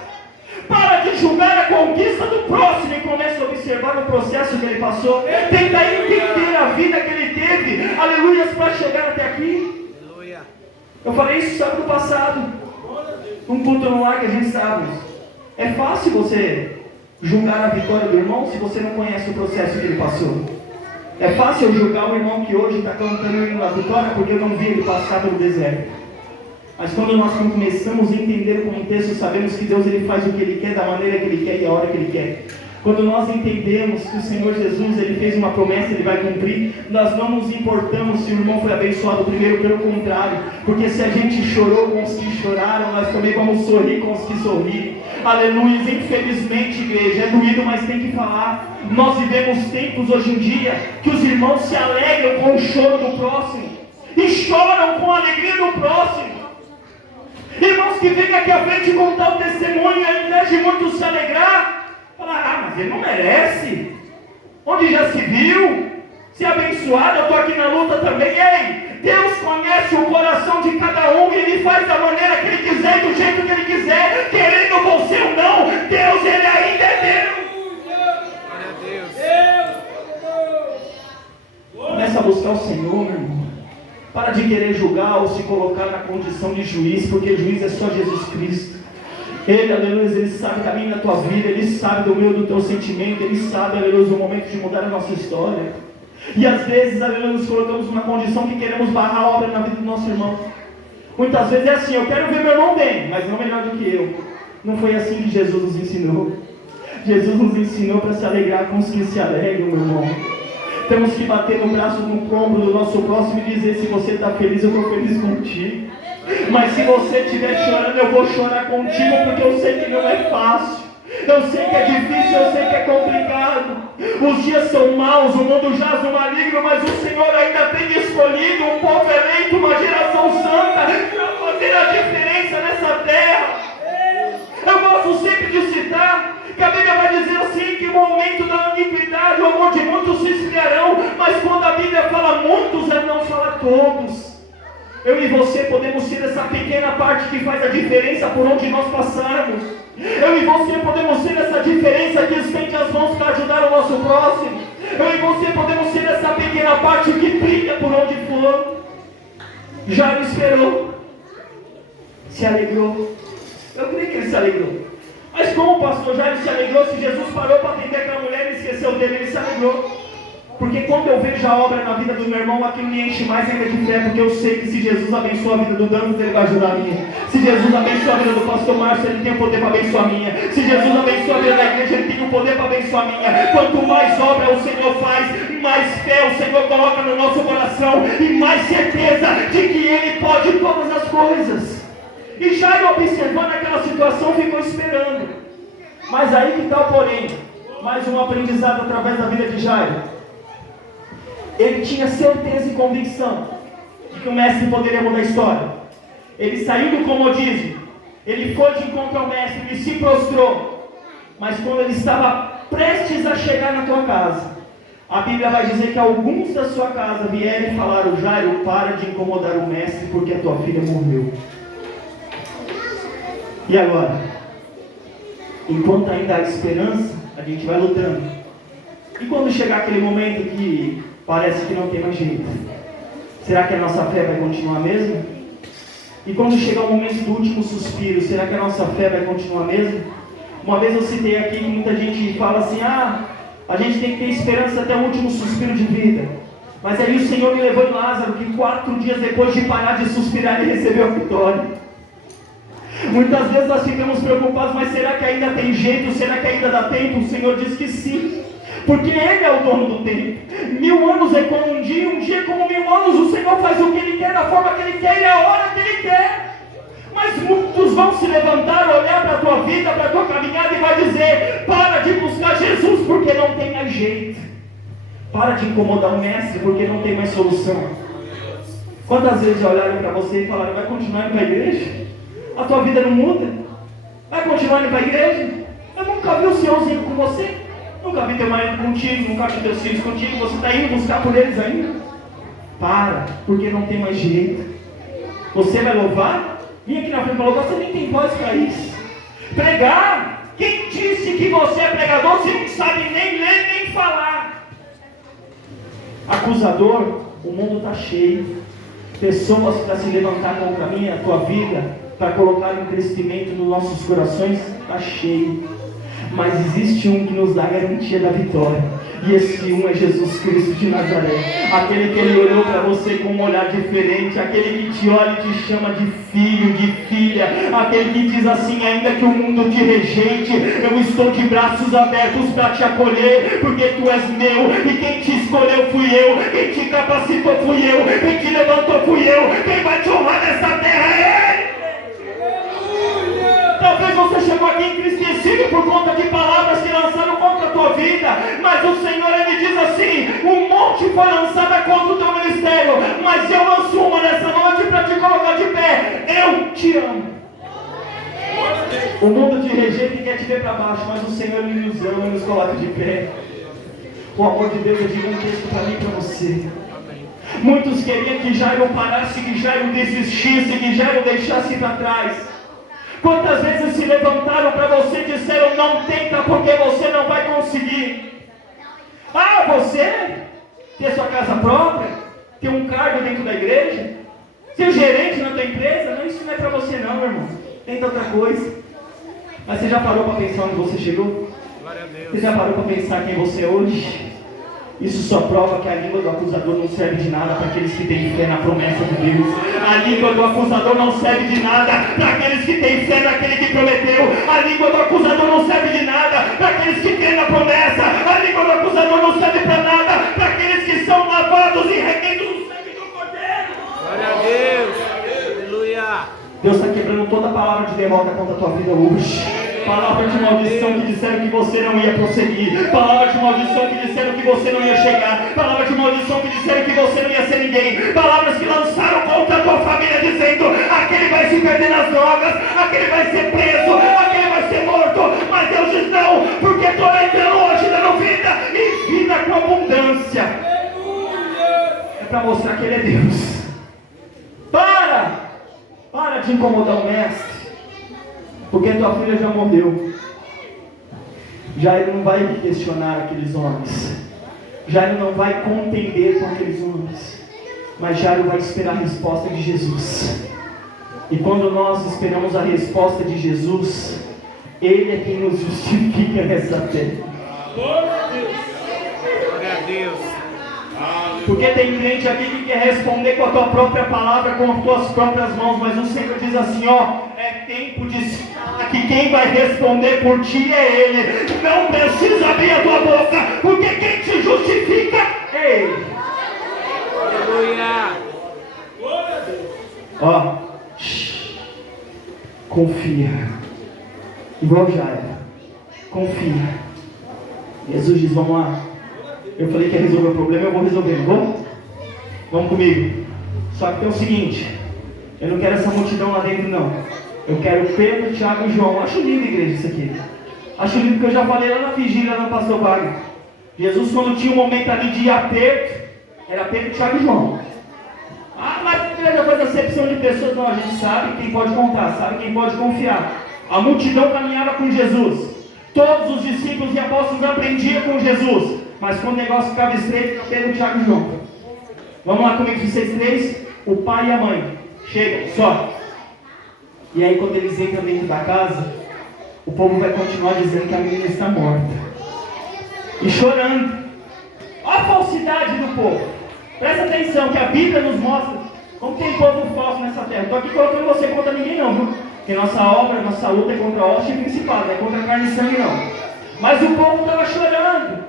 Para de julgar a conquista do próximo e comece a observar o processo que ele passou. Tenta entender a vida que ele teve, aleluias, para chegar até aqui. Eu falei isso sábado passado, um culto no lar que a gente sabe. É fácil você julgar a vitória do irmão se você não conhece o processo que ele passou. É fácil eu julgar o irmão que hoje está cantando a vitória porque eu não vi ele passar pelo deserto. Mas quando nós começamos a entender o contexto, sabemos que Deus ele faz o que Ele quer, da maneira que Ele quer e a hora que Ele quer. Quando nós entendemos que o Senhor Jesus, Ele fez uma promessa, Ele vai cumprir, nós não nos importamos se o irmão foi abençoado primeiro, pelo contrário, porque se a gente chorou com os que choraram, nós também vamos sorrir com os que sorriram. Aleluia. Infelizmente, igreja, é doído, mas tem que falar. Nós vivemos tempos hoje em dia que os irmãos se alegram com o choro do próximo e choram com a alegria do próximo. Irmãos que vêm aqui à frente contar o testemunho, ao invés de muitos se alegrar, falar, mas ele não merece. Onde já se viu? Se abençoado, eu estou aqui na luta também. Ei, Deus conhece o coração de cada um e Ele faz da maneira que Ele quiser, do jeito que Ele quiser, querendo você ou não. Deus, Ele ainda é Deus. Glória a Deus. Começa a buscar o Senhor, meu irmão. Para de querer julgar ou se colocar na condição de juiz, porque juiz é só Jesus Cristo. Ele, aleluia, Ele sabe o caminho da tua vida, Ele sabe do meu, do teu sentimento, Ele sabe, aleluia, o momento de mudar a nossa história. E às vezes, aleluia, nos colocamos numa condição que queremos barrar a obra na vida do nosso irmão. Muitas vezes é assim, eu quero ver meu irmão bem, mas não melhor do que eu. Não foi assim que Jesus nos ensinou. Jesus nos ensinou para se alegrar com os que se alegram, meu irmão. Temos que bater no braço, no ombro do nosso próximo e dizer, se você está feliz, eu estou feliz contigo. Mas se você estiver chorando, eu vou chorar contigo, porque eu sei que não é fácil. Eu sei que é difícil, eu sei que é complicado. Os dias são maus, o mundo jaz no maligno, mas o Senhor ainda tem escolhido um povo eleito, uma geração santa, para fazer a diferença nessa terra. Eu gosto sempre de citar que a Bíblia vai dizer assim, que no momento da iniquidade o amor de muitos se esfriarão, mas quando a Bíblia fala muitos, ela não fala todos. Eu e você podemos ser essa pequena parte que faz a diferença por onde nós passarmos. Eu e você podemos ser essa diferença que estende as mãos para ajudar o nosso próximo. Eu e você podemos ser essa pequena parte que brilha por onde for. Jairo esperou, se alegrou. Eu creio que ele se alegrou. Mas como o pastor Jairo se alegrou, se Jesus parou para atender aquela mulher e esqueceu dele, ele se alegrou. Porque quando eu vejo a obra na vida do meu irmão, aquilo me enche mais ainda de fé, porque eu sei que se Jesus abençoa a vida do Danos, Ele vai ajudar a minha. Se Jesus abençoa a vida do pastor Márcio, Ele tem o poder para abençoar a minha. Se Jesus abençoa a vida da igreja, Ele tem o poder para abençoar a minha. Quanto mais obra o Senhor faz, mais fé o Senhor coloca no nosso coração e mais certeza de que Ele pode todas as coisas. E Jairo, observando aquela situação, ficou esperando. Mas aí que está o porém. Mais um aprendizado através da vida de Jairo. Ele tinha certeza e convicção de que o mestre poderia mudar a história. Ele saiu do comodismo, ele foi de encontro ao mestre, ele se prostrou. Mas quando ele estava prestes a chegar na tua casa, a Bíblia vai dizer que alguns da sua casa vieram e falaram: Jairo, para de incomodar o mestre, porque a tua filha morreu. E agora? Enquanto ainda há esperança, a gente vai lutando. E quando chegar aquele momento que parece que não tem mais jeito, será que a nossa fé vai continuar mesmo? E quando chegar o momento do último suspiro, será que a nossa fé vai continuar mesmo? Uma vez eu citei aqui que muita gente fala assim: a gente tem que ter esperança até o último suspiro de vida. Mas aí o Senhor me levou em Lázaro, que 4 dias depois de parar de suspirar, ele recebeu a vitória. Muitas vezes nós ficamos preocupados, mas será que ainda tem jeito? Será que ainda dá tempo? O Senhor diz que sim, porque Ele é o dono do tempo. 1000 anos é como um dia é como 1000 anos. O Senhor faz o que Ele quer, da forma que Ele quer e a hora que Ele quer. Mas muitos vão se levantar, olhar para a tua vida, para a tua caminhada e vai dizer: para de buscar Jesus, porque não tem mais jeito. Para de incomodar o mestre, porque não tem mais solução. Quantas vezes já olharam para você e falaram: vai continuar indo para a igreja? A tua vida não muda? Vai continuar indo para a igreja? Eu nunca vi o Senhorzinho com você. Nunca vi teu marido contigo, nunca vi teus filhos contigo. Você está indo buscar por eles ainda? Para, porque não tem mais jeito. Você vai louvar? Vim aqui na frente para louvar, você nem tem voz para isso. Pregar? Quem disse que você é pregador? Você não sabe nem ler, nem falar. Acusador, o mundo está cheio. Pessoas para se levantar contra mim, a tua vida, para colocar um crescimento nos nossos corações, está cheio. mas existe um que nos dá a garantia da vitória. E esse um é Jesus Cristo de Nazaré, aquele que Ele olhou para você com um olhar diferente, aquele que te olha e te chama de filho, de filha, aquele que diz assim: ainda que o mundo te rejeite, eu estou de braços abertos para te acolher, porque tu és meu, e quem te escolheu fui eu, quem te capacitou fui eu, quem te levantou fui eu, quem vai te honrar nessa terra é Ele. Talvez você chegou aqui entristecido por conta de palavras que lançaram contra a tua vida, mas o Senhor, Ele diz assim: um monte foi lançada contra o teu ministério, mas eu lanço uma nessa noite para te colocar de pé. Eu te amo. O mundo te rejeita e quer te ver para baixo, mas o Senhor, Ele nos ama e nos coloca de pé. O amor de Deus é gigantesco para mim e para você. Muitos queriam que Jairo parasse, que Jairo desistisse, que Jairo deixasse para trás. Quantas vezes se levantaram para você e disseram: não tenta porque você não vai conseguir. Ah, você ter sua casa própria, ter um cargo dentro da igreja, ser gerente na tua empresa, não, isso não é para você não, meu irmão. Tenta outra coisa. Mas você já parou para pensar onde você chegou? Você já parou para pensar quem você é hoje? Isso só prova que a língua do acusador não serve de nada para aqueles que têm fé na promessa de Deus. A língua do acusador não serve de nada para aqueles que têm fé naquele que prometeu. A língua do acusador não serve de nada para aqueles que creem na promessa. A língua do acusador não serve para nada para aqueles que são lavados e remidos no sangue do Cordeiro. Glória a Deus. Aleluia. Deus está quebrando toda palavra de derrota contra a tua vida hoje. Palavra de maldição que disseram que você não ia prosseguir. Palavra de maldição que disseram que você não ia chegar. Palavra de maldição que disseram que você não ia ser ninguém. Palavras que lançaram contra a tua família dizendo: aquele vai se perder nas drogas, aquele vai ser preso, aquele vai ser morto. Mas Deus diz: não, porque estou entrando hoje dando vida e vida com abundância. É para mostrar que Ele é Deus. Para de incomodar o mestre, porque tua filha já morreu. Jairo não vai questionar aqueles homens, Jairo não vai contender com aqueles homens, mas Jairo vai esperar a resposta de Jesus. E quando nós esperamos a resposta de Jesus, Ele é quem nos justifica nessa terra. Glória a Deus. Porque tem crente aqui que quer responder com a tua própria palavra, com as tuas próprias mãos, mas o Senhor diz assim: ó, é tempo de falar que quem vai responder por ti é Ele. Não precisa abrir a tua boca, porque quem te justifica é Ele. Aleluia. Ó, confia, igual Jairo, confia. Jesus diz: vamos lá. Eu falei que ia resolver o problema, eu vou resolver, não vou? Vamos comigo. Só que tem o seguinte: eu não quero essa multidão lá dentro, não. Eu quero Pedro, Tiago e João. Acho lindo, igreja, isso aqui. Acho lindo, porque eu já falei lá na vigília, lá no pastor Wagner. Jesus, quando tinha um momento ali de aperto, era Pedro, Tiago e João. Ah, mas a igreja faz acepção de pessoas. Não, a gente sabe quem pode contar, sabe quem pode confiar. A multidão caminhava com Jesus. Todos os discípulos e apóstolos aprendiam com Jesus. Mas quando o negócio ficava estreito, era Pedro, Tiago e João. Vamos lá comigo, vocês três, o pai e a mãe. Chega, só. E aí quando eles entram dentro da casa, o povo vai continuar dizendo que a menina está morta. E chorando. Olha a falsidade do povo. Presta atenção que a Bíblia nos mostra como tem povo falso nessa terra. Estou aqui colocando você contra ninguém não, viu? Porque nossa obra, nossa luta é contra a hoste e principado, não é contra a carne e sangue não. Mas o povo estava chorando.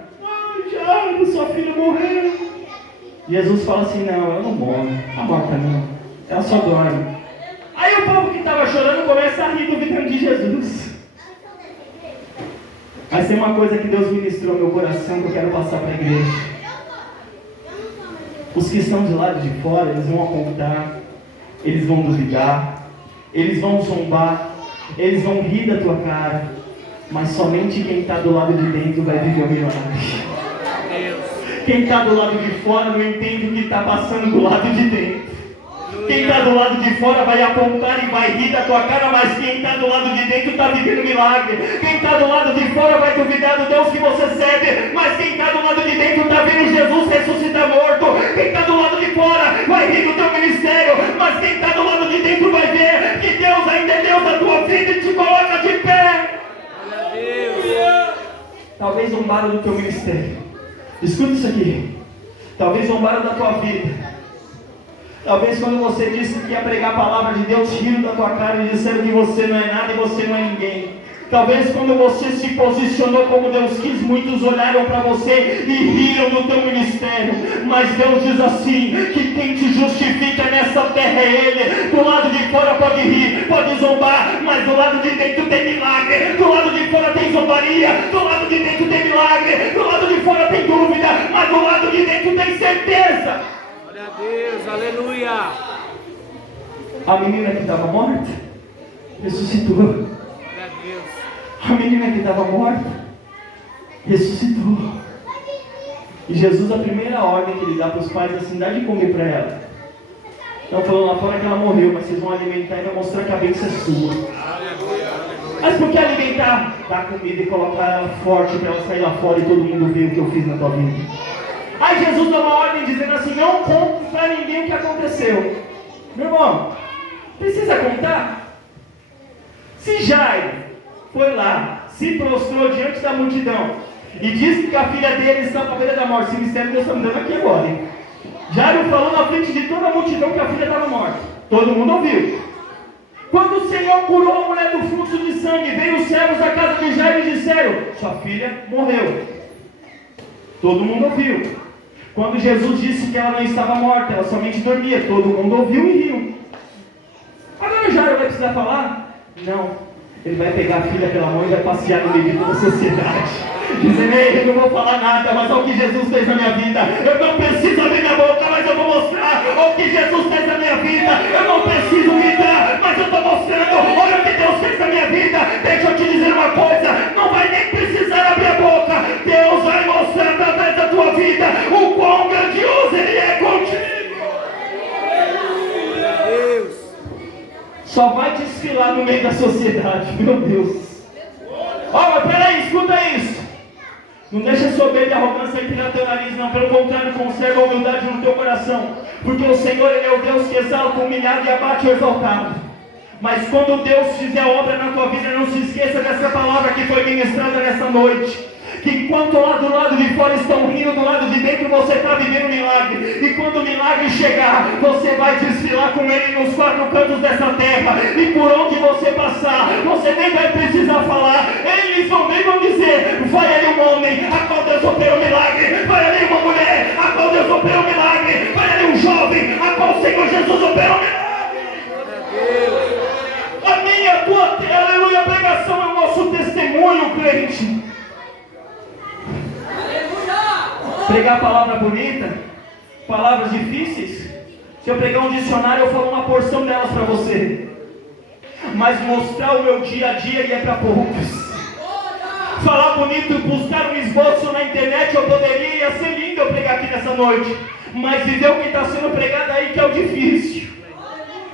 Jairo, sua filha morreu. Jesus fala assim: não, ela não morre, está morta não, ela só dorme. Aí o povo que estava chorando começa a rir duvidando de Jesus. Mas tem uma coisa que Deus ministrou no meu coração que eu quero passar para a igreja. Os que estão de lado de fora, eles vão apontar, eles vão duvidar, eles vão zombar, eles vão rir da tua cara, mas somente quem está do lado de dentro vai viver o milagre. Quem está do lado de fora não entende o que está passando do lado de dentro. Quem está do lado de fora vai apontar e vai rir da tua cara, mas quem está do lado de dentro está vivendo milagre. Quem está do lado de fora vai duvidar do Deus que você serve, mas quem está do lado de dentro está vendo Jesus ressuscitar morto. Quem está do lado de fora vai rir do teu ministério, mas quem está do lado de dentro vai ver que Deus ainda é Deus da tua vida e te coloca de pé. Glória a Deus. Talvez zombaram do teu ministério. Escuta isso aqui. Talvez zombaram da tua vida. Talvez quando você disse que ia pregar a palavra de Deus, riram da tua cara e disseram que você não é nada e você não é ninguém. Talvez quando você se posicionou como Deus quis, muitos olharam para você e riram do teu ministério. Mas Deus diz assim, que quem te justifica nessa terra é Ele. Do lado de fora pode rir, pode zombar, mas do lado de dentro tem milagre. Do lado de fora tem zombaria, do lado de dentro tem milagre. Do lado de fora tem dúvida, mas do lado de dentro tem certeza. Glória a Deus, aleluia. A menina que estava morta ressuscitou. Glória a Deus. A menina que estava morta ressuscitou. E Jesus, a primeira ordem que ele dá para os pais é assim: dá de comer para ela. Não falou lá fora que ela morreu, mas vocês vão alimentar e vai mostrar que a bênção é sua. Mas por que alimentar? Dar comida e colocar ela forte para ela sair lá fora e todo mundo ver o que eu fiz na tua vida. Aí Jesus dá uma ordem dizendo assim: não conte para ninguém o que aconteceu. Meu irmão, precisa contar? Se Jairo foi lá, se prostrou diante da multidão e disse que a filha dele está à beira da morte, esse mistério Deus está me dando aqui agora, hein? Jairo falou na frente de toda a multidão que a filha estava morta. Todo mundo ouviu. Quando o Senhor curou a mulher do fluxo de sangue, veio os servos da casa de Jairo e disseram: sua filha morreu. Todo mundo ouviu. Quando Jesus disse que ela não estava morta, ela somente dormia, todo mundo ouviu e riu. Agora Jairo vai precisar falar? Não. Ele vai pegar a filha pela mão e vai passear no meio da sociedade, dizendo: ei, eu não vou falar nada, mas olha o que Jesus fez na minha vida. Eu não preciso abrir minha boca, mas eu vou mostrar o que Jesus fez na minha vida. Eu não preciso gritar, mas eu estou mostrando. Olha o que Deus fez na minha vida. Deixa eu te dizer uma coisa: não vai nem precisar abrir a boca. Deus vai mostrar através da tua vida o quão grandioso Ele é contigo. Deus. Só vai desfilar no meio da sociedade, meu Deus. Mas peraí, escuta isso. Não deixa soberba e arrogância entrar no teu nariz, não. Pelo contrário, conserva a humildade no teu coração. Porque o Senhor, Ele é o Deus que exalta o humilhado e abate o exaltado. Mas quando Deus fizer obra na tua vida, não se esqueça dessa palavra que foi ministrada nessa noite. Que enquanto lá do lado de fora estão rindo, do lado de dentro você está vivendo um milagre. E quando o milagre chegar, você vai desfilar com Ele nos quatro cantos dessa terra. E por onde você passar, você nem vai precisar falar. Eles vão dizer: vai ali um homem, a qual Deus operou um milagre. Vai ali uma mulher, a qual Deus operou um milagre. Vai ali um jovem, a qual o Senhor Jesus operou um milagre. A minha, a tua, aleluia, pregação é o nosso testemunho, crente. Pregar palavra bonita, palavras difíceis. Se eu pregar um dicionário, eu falo uma porção delas para você. Mas mostrar o meu dia a dia e é para poucos. Falar bonito e buscar um esboço na internet, eu poderia, ia ser lindo eu pregar aqui nessa noite. Mas viver o que está sendo pregado aí que é o difícil.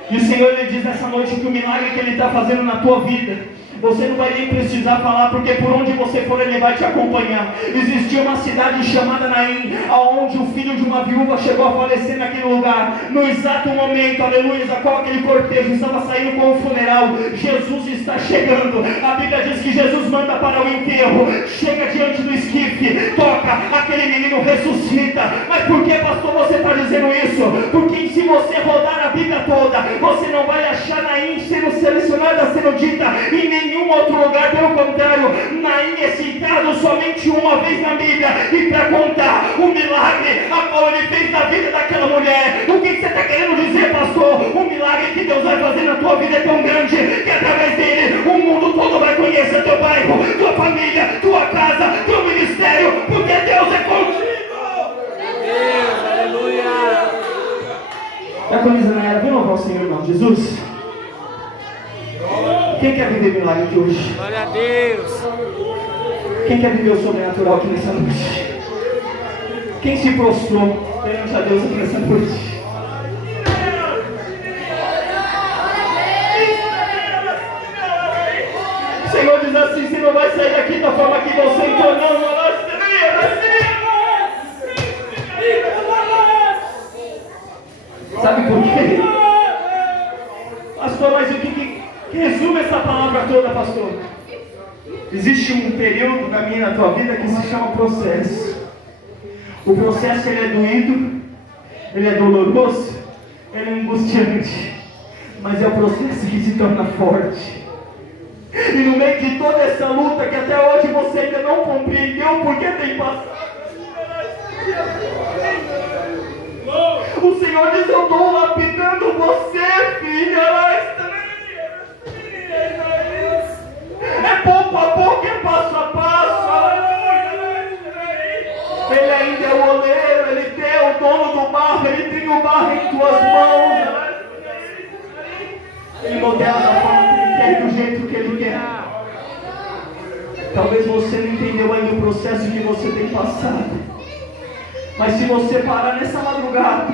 E o Senhor, Ele diz nessa noite que o milagre que Ele está fazendo na tua vida, você não vai nem precisar falar, porque por onde você for Ele vai te acompanhar. Existia uma cidade chamada Naim, onde o filho de uma viúva chegou a falecer naquele lugar. No exato momento, aleluia, a qual aquele cortejo estava saindo com o funeral, Jesus está chegando. A Bíblia diz que Jesus manda para o enterro, chega diante do esquife, toca, aquele menino ressuscita. Mas por que, pastor, você está dizendo isso? Porque se você rodar a Bíblia toda, você não vai achar Naim sendo selecionada, sendo dita em nenhum outro lugar. Pelo contrário, Naim é citado somente uma vez na Bíblia, e para contar o milagre a qual Ele fez na vida daquela mulher. O que você está querendo dizer, pastor? O milagre que Deus vai fazer na tua vida é tão grande que através dele o mundo todo vai conhecer teu bairro, tua família, tua casa, teu ministério, porque Deus é contigo. Deus, aleluia. Diaconisa Nayara, vem louvar o Senhor em nome de Jesus. Quem quer viver milagre aqui hoje? Glória a Deus. Quem quer viver o sobrenatural aqui nessa noite? Quem se prostrou perante a Deus aqui nessa noite? O Senhor diz assim: você não vai sair daqui da forma que você entrou, não. Sabe por quê? Pastor, mas o que resume essa palavra toda, pastor? Existe um período na minha alguém na tua vida que se chama processo. O processo, ele é doído, ele é doloroso, ele é angustiante, mas é o processo que te torna forte. E no meio de toda essa luta que até hoje você ainda não compreendeu porque tem passado, o Senhor diz: eu estou lapidando você, filha. É pouco a pouco, é passo a passo. Ele ainda é o oleiro, ele é o dono do barro, ele tem o barro em tuas mãos. Ele modela da forma que ele quer, do jeito que ele quer. Talvez você não entendeu ainda o processo que você tem passado, mas se você parar nessa madrugada,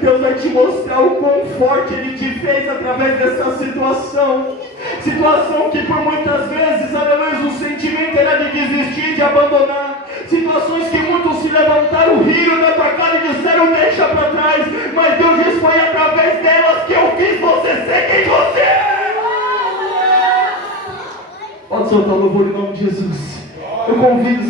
Deus vai te mostrar o quão forte Ele te fez através dessa situação. Situação que por muitas vezes, aleluia, o sentimento era de desistir, de abandonar. Situações que muitos se levantaram, riram da tua cara e disseram: deixa para trás. Mas Deus diz: foi através delas que eu fiz você ser quem você é. Pode soltar o louvor em nome de Jesus. Eu convido